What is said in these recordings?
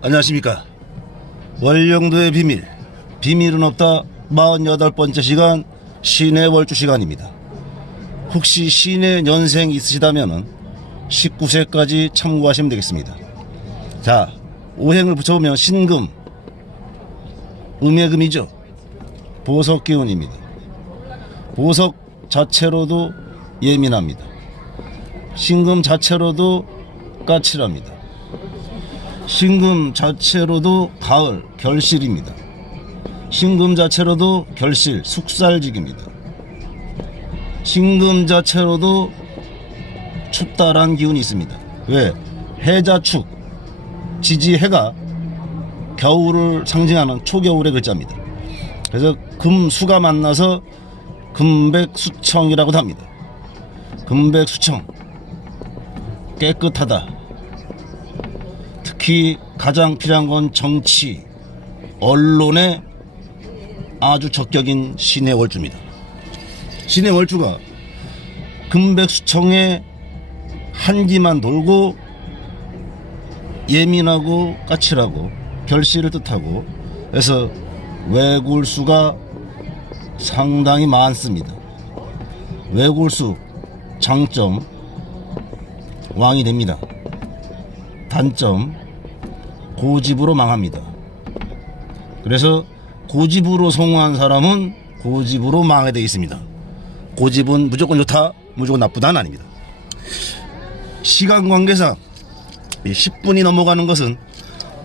안녕하십니까. 월령도의 비밀. 비밀은 없다. 48번째 시간 시내 월주 시간입니다. 혹시 시내 연생 있으시다면 19세까지 참고하시면 되겠습니다. 자 오행을 붙여보면 신금 음해금이죠. 보석 기운입니다. 보석 자체로도 예민합니다. 신금 자체로도 까칠합니다 신금 자체로도 가을 결실입니다. 신금 자체로도 결실 숙살직입니다. 신금 자체로도 춥다란 기운이 있습니다. 왜? 해자축 지지해가 겨울을 상징하는 초겨울의 글자입니다. 그래서 금수가 만나서 금백수청이라고도 합니다. 금백수청 깨끗하다. 특히 가장 필요한 건 정치, 언론에 아주 적격인 신의 월주입니다. 신의 월주가 금백수청의 한기만 돌고 예민하고 까칠하고 결실을 뜻하고 그래서 외골수가 상당히 많습니다. 외골수 장점 왕이 됩니다. 단점 고집으로 망합니다. 그래서 고집으로 성공한 사람은 고집으로 망하게 되어 있습니다. 고집은 무조건 좋다, 무조건 나쁘다는 아닙니다. 시간 관계상 10분이 넘어가는 것은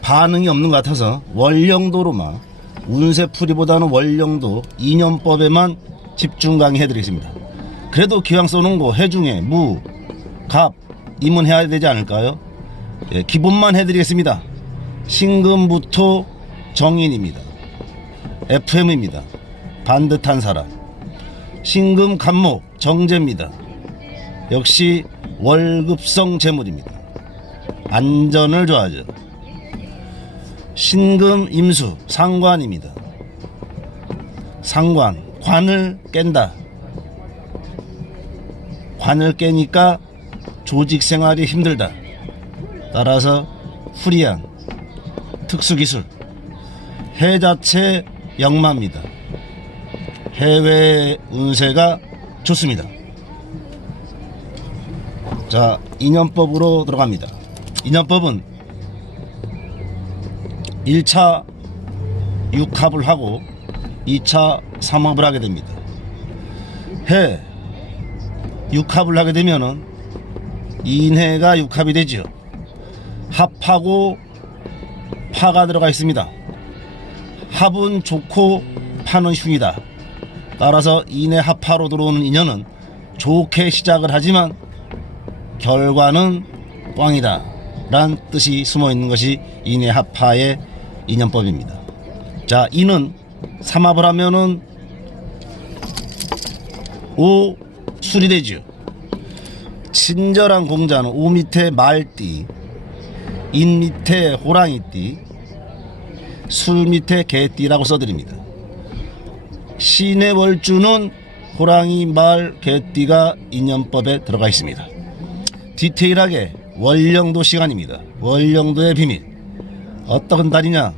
반응이 없는 것 같아서 월령도로만 운세풀이보다는 월령도 인연법에만 집중 강의해드리겠습니다. 그래도 기왕 써놓은 거 해중에 무, 갑, 임은 해야 되지 않을까요? 예, 기본만 해드리겠습니다. 신금부터 정인입니다. FM입니다. 반듯한 사람. 신금 간목 정제입니다. 역시 월급성 재물입니다. 안전을 좋아하죠. 신금 임수 상관입니다. 상관 관을 깬다. 관을 깨니까 조직 생활이 힘들다. 따라서 후리한 특수기술 해 자체 영마입니다. 해외 운세가 좋습니다. 자, 인연법으로 들어갑니다. 인연법은 1차 육합을 하고 2차 삼합을 하게 됩니다. 해 육합을 하게 되면은 인해가 육합이 되지요. 합하고 파가 들어가 있습니다. 합은 좋고 파는 흉이다. 따라서 인해 합파로 들어오는 인연은 좋게 시작을 하지만 결과는 꽝이다. 란 뜻이 숨어 있는 것이 인해 합파의 인연법입니다. 자, 이는 삼합을 하면은 오 술이 되지요. 친절한 공자는 오 밑에 말띠, 인 밑에 호랑이띠, 술 밑에 개띠라고 써드립니다. 신의 월주는 호랑이, 말, 개띠가 인연법에 들어가 있습니다. 디테일하게 월령도 시간입니다. 월령도의 비밀. 어떤 달이냐?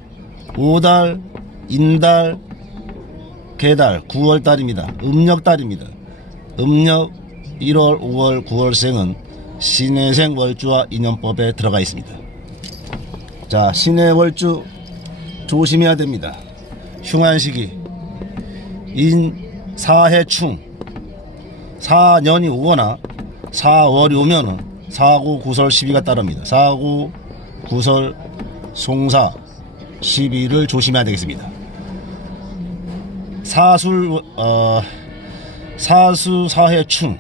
5달, 인달, 개달, 9월달입니다. 음력달입니다. 음력 1월, 5월, 9월생은 신해생 월주와 인연법에 들어가 있습니다. 자, 신의 월주 조심해야 됩니다. 흉한 시기. 인, 사해충. 사년이 오거나 사월이 오면은 사구, 구설, 시비가 따릅니다. 사구, 구설, 송사, 시비를 조심해야 되겠습니다. 사술, 어, 사수, 사해충.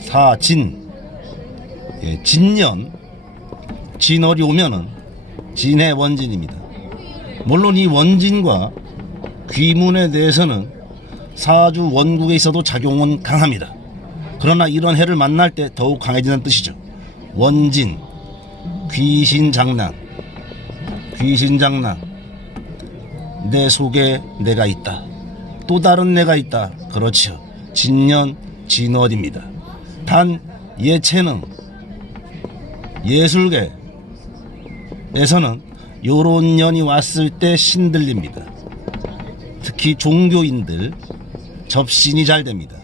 사진, 예, 진년, 진월이 오면은 진해 원진입니다. 물론 이 원진과 귀문에 대해서는 사주 원국에 있어도 작용은 강합니다. 그러나 이런 해를 만날 때 더욱 강해지는 뜻이죠. 원진, 귀신 장난, 귀신 장난, 내 속에 내가 있다. 또 다른 내가 있다. 그렇죠. 진년, 진월입니다. 단 예체능, 예술계, 에서는 요런 년이 왔을 때 신들립니다. 특히 종교인들 접신이 잘 됩니다.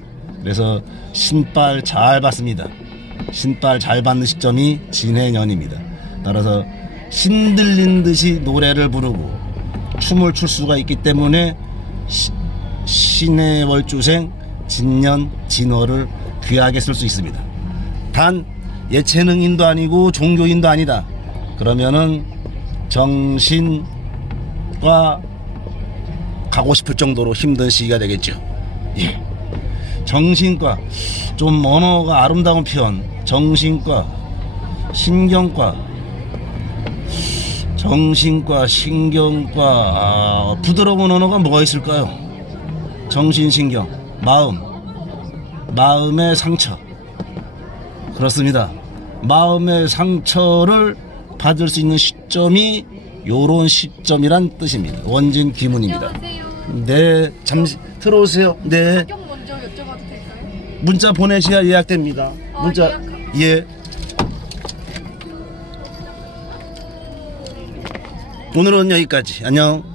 그래서 신발 잘 받습니다. 신발 잘 받는 시점이 진해년입니다. 따라서 신들린 듯이 노래를 부르고 춤을 출 수가 있기 때문에 시- 신의 월주생 진년 진월을 귀하게 쓸 수 있습니다. 단 예체능인도 아니고 종교인도 아니다. 그러면은 정신과 가고 싶을 정도로 힘든 시기가 되겠죠. 예. 정신과 좀 언어가 아름다운 표현 정신과 신경과 정신과 신경과 아, 부드러운 언어가 뭐가 있을까요? 정신신경 마음 마음의 상처 그렇습니다. 마음의 상처를 받을 수 있는 시점이 요런 시점이란 뜻입니다. 원진 기문입니다. 네, 잠시 들어오세요. 네, 가격 먼저 여쭤봐도 될까요? 문자 보내셔야 예약됩니다. 아, 문자 예약하- 예. 오늘은 여기까지. 안녕.